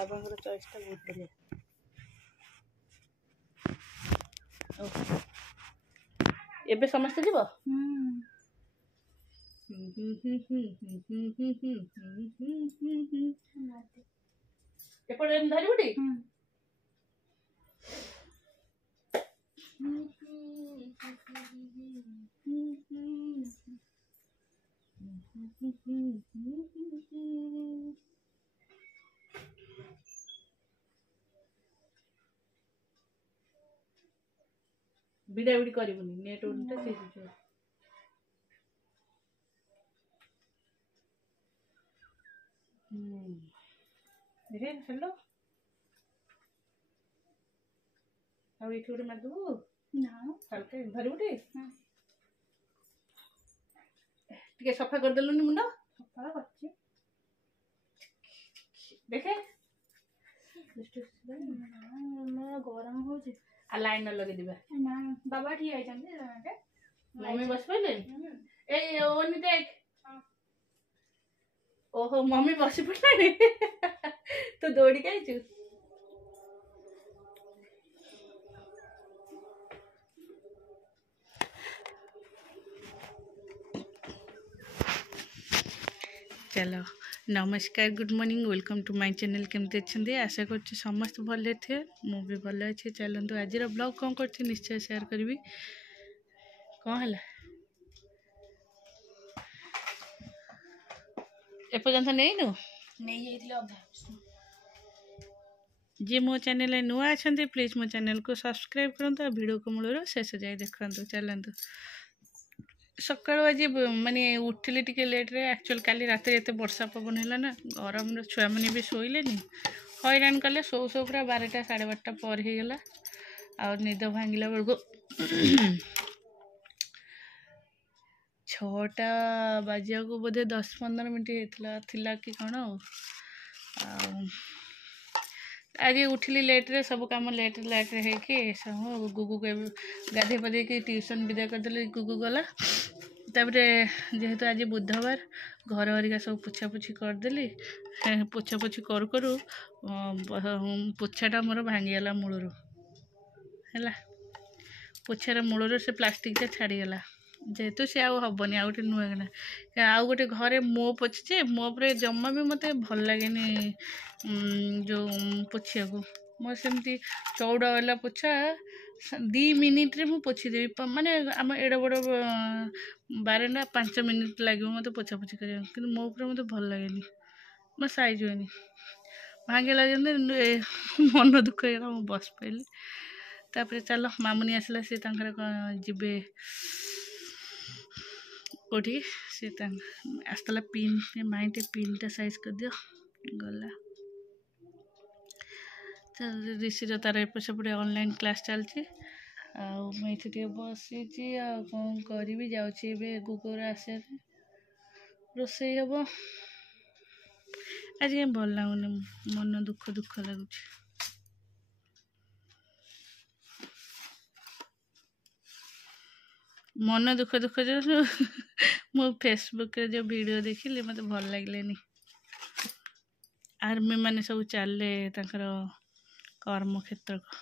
बाबा choice टा बहुत बढ़िया। एबे समस्त जीव एपटे धरिबुटी बिड़ा बिड़ी करबुनी नेट उल्टा सीजु देखे हेलो अब ये छोटे मत दो ना हल्के धरिबुटी टिके सफा कर देलुनी मुंडा सफा करछि देखे गरम हो आ लाइन लगे दिबा ना बाबा ठीक है चंदे मम्मी बस पड़े ए ओनी देख ओहो मम्मी बस पड़े तो दौड़ी के आइछु चलो नमस्कार good morning welcome to my channel केमते अच्छे आशा कर समस्त भले थे मु भी भल अच्छे चलतु आज ब्लॉग कौन कर निश्चय शेयर करी कौन है एपर्यंत नहीं नु जी मो चैनल नुआ अच्छा प्लीज मो चैनल को सब्सक्राइब करूँ वीडियो को मूल शेष जाए देखु चलतु सकाल आज माने उठिली टिके लेट रे एक्चुअल काली रात एत वर्षा पवन है ना गरम छुआ मैंने भी शोले हैरान कले शो शो पूरा 12टा 12:30 पर हो गला आ निद भांगला बेलू 6टा बाजिया को बोधे 10-15 मिनट होता कि कौन आज उठिली लेट रे सब काम लेट रे हो गुगु के गाधे पदे कि ट्यूशन विदा करदे गुगु गला तापरे जेहेतु आज बुधवार घर हरिका सब पोछापोछी करदेली पोछापोछी करू करू पोछाटा मोर भांगीगला मूलर है पोछार मूलर से प्लास्टिक छाड़ीगला जेहेतु सी आबनी आ गए नुआ आउ गोटे घरे मो पोछे मो पर जमा भी मत भल लगे जो पोछिया को मोर सेमती चौड़ा वाला पोछा 2 मिनिट रे मु पोछीदेवी माने आम एड़ बड़ बारंडा 5 मिनिट लगे मत पोछा पोछी कर मो पर मत भल लगे मो साइज हुए भांगला मन दुख हो बस पाइली तापर चलो मामुनी आसला सी जीवे कोठी सी आसला पिन माइटे पिनटा साइज कर दियो गला ऋषिर तार एपट सेपटे ऑनलाइन क्लास चलती आठी बसी कौन करी जाऊे गुगुर आसे रोसे हम आज कहीं भल लगुनि मन दुख दुख लगुच मन दुख दुख जो मो फेसबुक रे जो वीडियो देखिली मत भल लगे आर्मी माने सब चले कर्म क्षेत्र को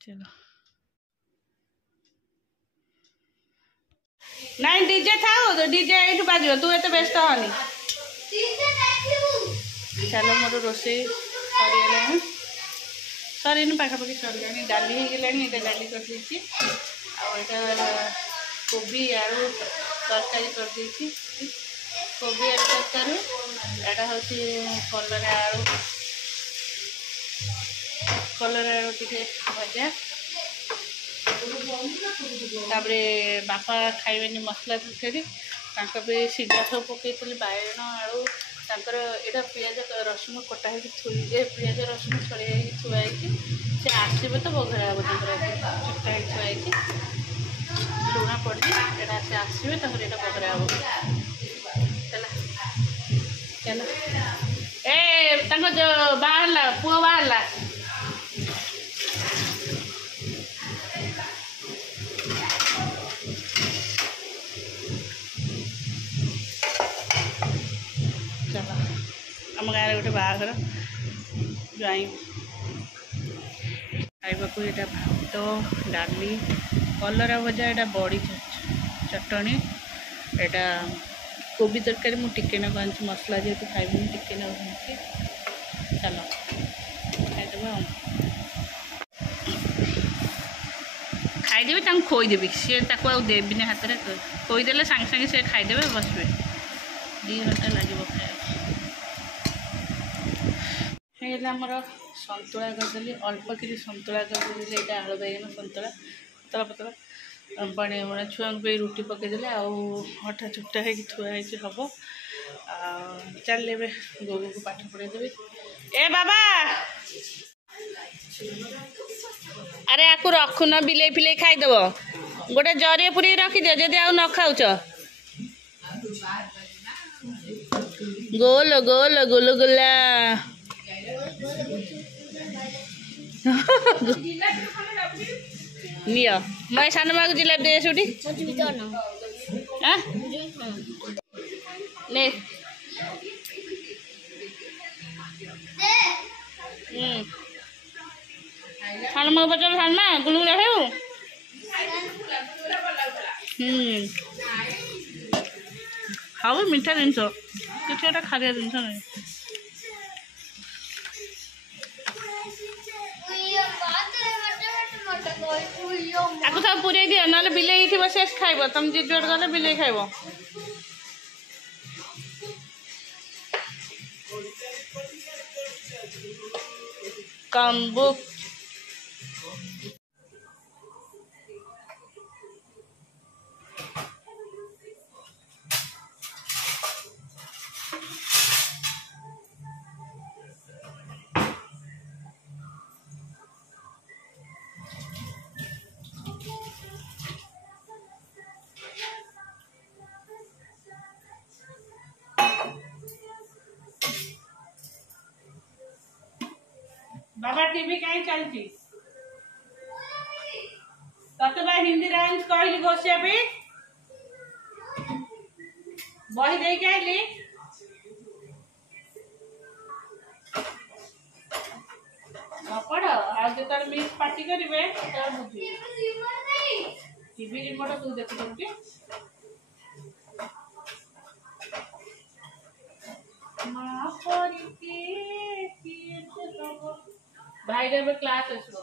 चलो नहीं डीजे था तो डीजे ये बाजो तू एत व्यस्त हनी चलो मोर रोसे सर पाखापाखि सरगा डाली होगा डाली कर कोबी आलू तरकारी कर कोबी आलू तरकारी एटा हूँ कलर आलू टे भजा तापरे बापा खाइबेनी मसला तरकारी सीधा सब पकई बाइगण आलू तांकर एटा पियाज रसुण कटा थुई पियाज रसुण छड़िया थुआई से आसवे तो बघरा हम चुटा थुआई लुण पड़ी एटा से आसवे यहाँ बघरा हम चल ए बाहर पुआ बाहर चलो आम गाँव गोटे बाहागर जाई खाइबाकू ये भात डाली कलरा भजा यहाँ बड़ी चटनी एटा कोबी तरकारी मुझे टिके ना मसला जेहतु खाइबी टिके ना चलो खाईदेव खाईदेवी खोईदेवी सी देवी हाथ में खोईदे सांगे सांगे से खाईदे बसबे 2 घंटा लगे खाए आमर सतुला करदेली अल्प कि सतुला करदेली यहाँ आलू बैगन सतुला पतला पतला पानी मैंने छुआ रुटी पकईदे आटा चुटा है थुआई हम चल गोगू को पाठ पढ़ेदेवी ए बाबा अरे आपको रखुन बिले फिले खाईदेव गोटे जरिए पूरी रखीदे जदि आउ न खाऊच गोल गोल गोल गोला नियो मैं सान माँ को जिलापी दे छुटी ने सान माँ बचल सान माँ गुलगुला खाऊ खाऊ मीठा जिनस किसी गोटे खारिया जिनस ना आपको सब पूरे दियो ना बिले से खाइब तुम जी जुआड़ गले बिले खाइब कम्बुक बाबा टीवी कहीं चलती तते बा हिंदी राइम्स कहली घोषिया पे बही दे के आइली पढ़ आज जो तार मिस पार्टी करिवे तार बुझी टीवी रिमोट तू देख के मां परी के भाई रे क्लास आसो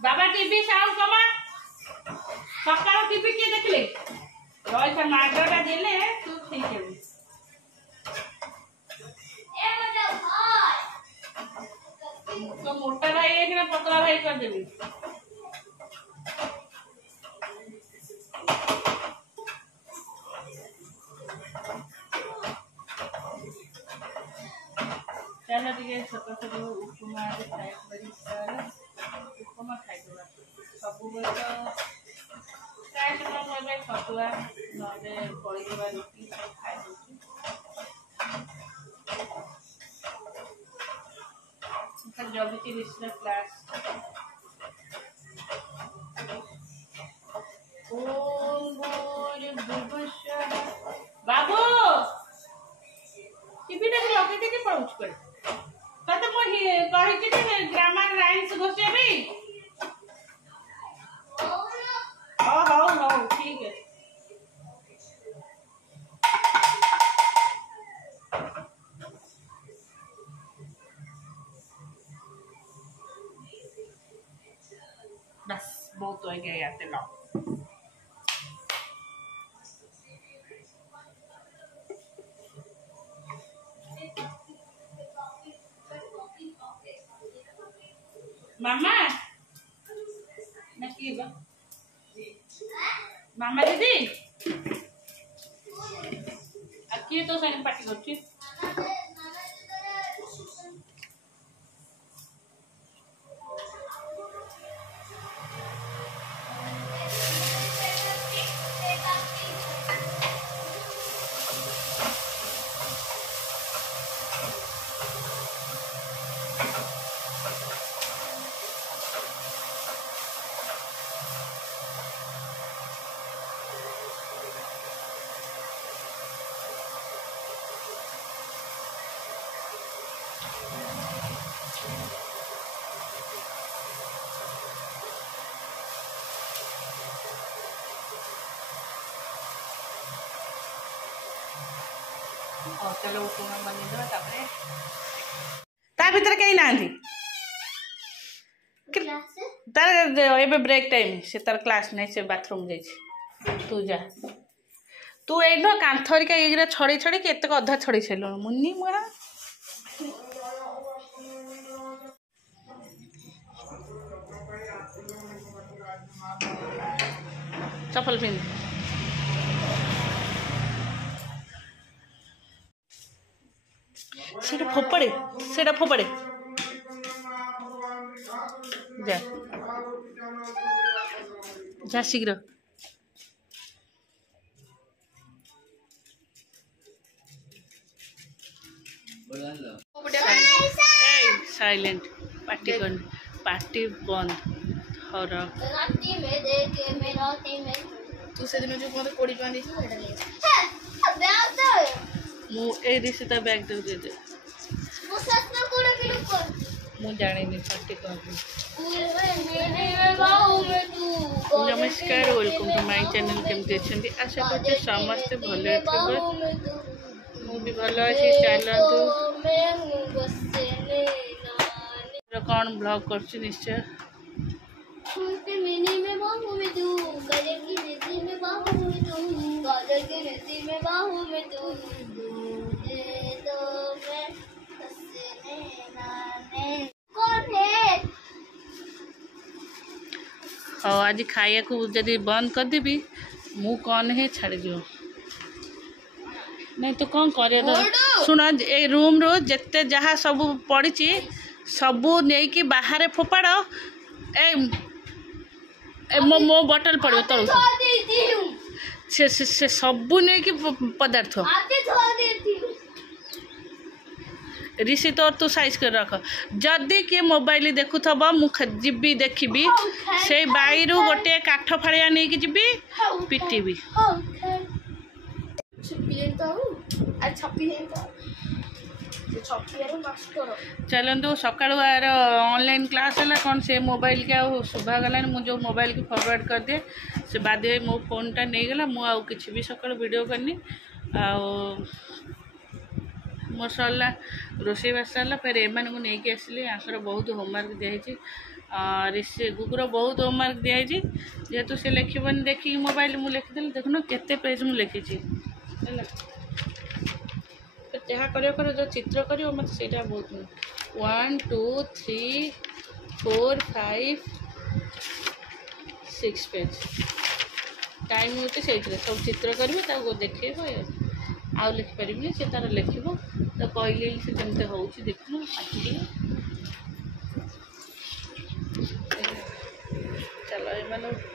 बाबा टीवी साउंड कमा सकाळ टीवी के देखले रही से मागटा देले तू ठीक है ए बता भाई तो मोटा भाई है कि ना पतला भाई कर देबी चलो टे छोट छोट उपमा खाई उपमा खाईदे सब प्राय समय छतुआ ना पड़ेगा रुटी सब खाई जगती ऋषि क्लास बाबू टीवी देख लगे थे पढ़ुच कर तते मो कहि कि ग्रामर राइम्स घोषेबी हो ठीक है बस बहुत हो गया याते लो मामा नकी बा मामा दीदी आखिए तो साइन पार्टी करछि चलो उपमा बनेदेवा तापर ता भीतर कहीं ना तार एबे ब्रेक टाइम से तार क्लास नहीं से बाथरूम जाइए तू जा तू ए न कांथरिका ये छड़ी छड़ी के एतक अधा छड़ी छेल मुन्नी मुआ चप्पल पिंध सेटा फोपड़े जा जा शीघ्र साइलेंट पार्टी बंद हर तू से दिन जो मत 20 टका दे रिश्ता बैग दे दे मु जाने पार्टी कर नमस्कार वेलकम टू माय चैनल केमती अच्छे आशा करते समस्ते भले मु भी भल अच्छी चलतु कौन ब्लॉग कर निश्चय हाँ आज खाया को जब बंद कर देवी मु कौन है छाड़ दियो नहीं तो कौन करे सुन ए रूम रो जिते जहाँ सब पड़ी सबू नहीं कि बाहर फोपाड़ ए मो बोतल पड़ो तल से सबू नहीं कि पदार्थ ऋषि तोर तू साइज कर रख जदि किए मोबाइल देखु जी देखी से बैरु गोटे काठ फाड़िया नहीं कि जीवी पिटिबी चलतु सका ऑनलाइन क्लास है कौन से मोबाइल के शुभा गला मुझे मोबाइल की फॉरवर्ड कर दिए से बाद मो फोन टा नहीं गला मुझे किसी भी सका वीडियो करनी मोर सरला रोषे बास सरला फिर एम को लेकिन आसली आंकर बहुत होमवर्क दिखाई गुगुर बहुत होमवर्क दिखाई जेहेतु से लिखबन देखिए मोबाइल मुझे लिखिदेली देखुन केते पेज मुझे लिखी जहाँ कर जो चित्र कर मत से बहुत 1 2 3 4 5 6 पेज टाइम होते से सब चित्र करी देखे आउ लिखिपार से तार लिख तो कहले से जमते हो देखुन चलो ये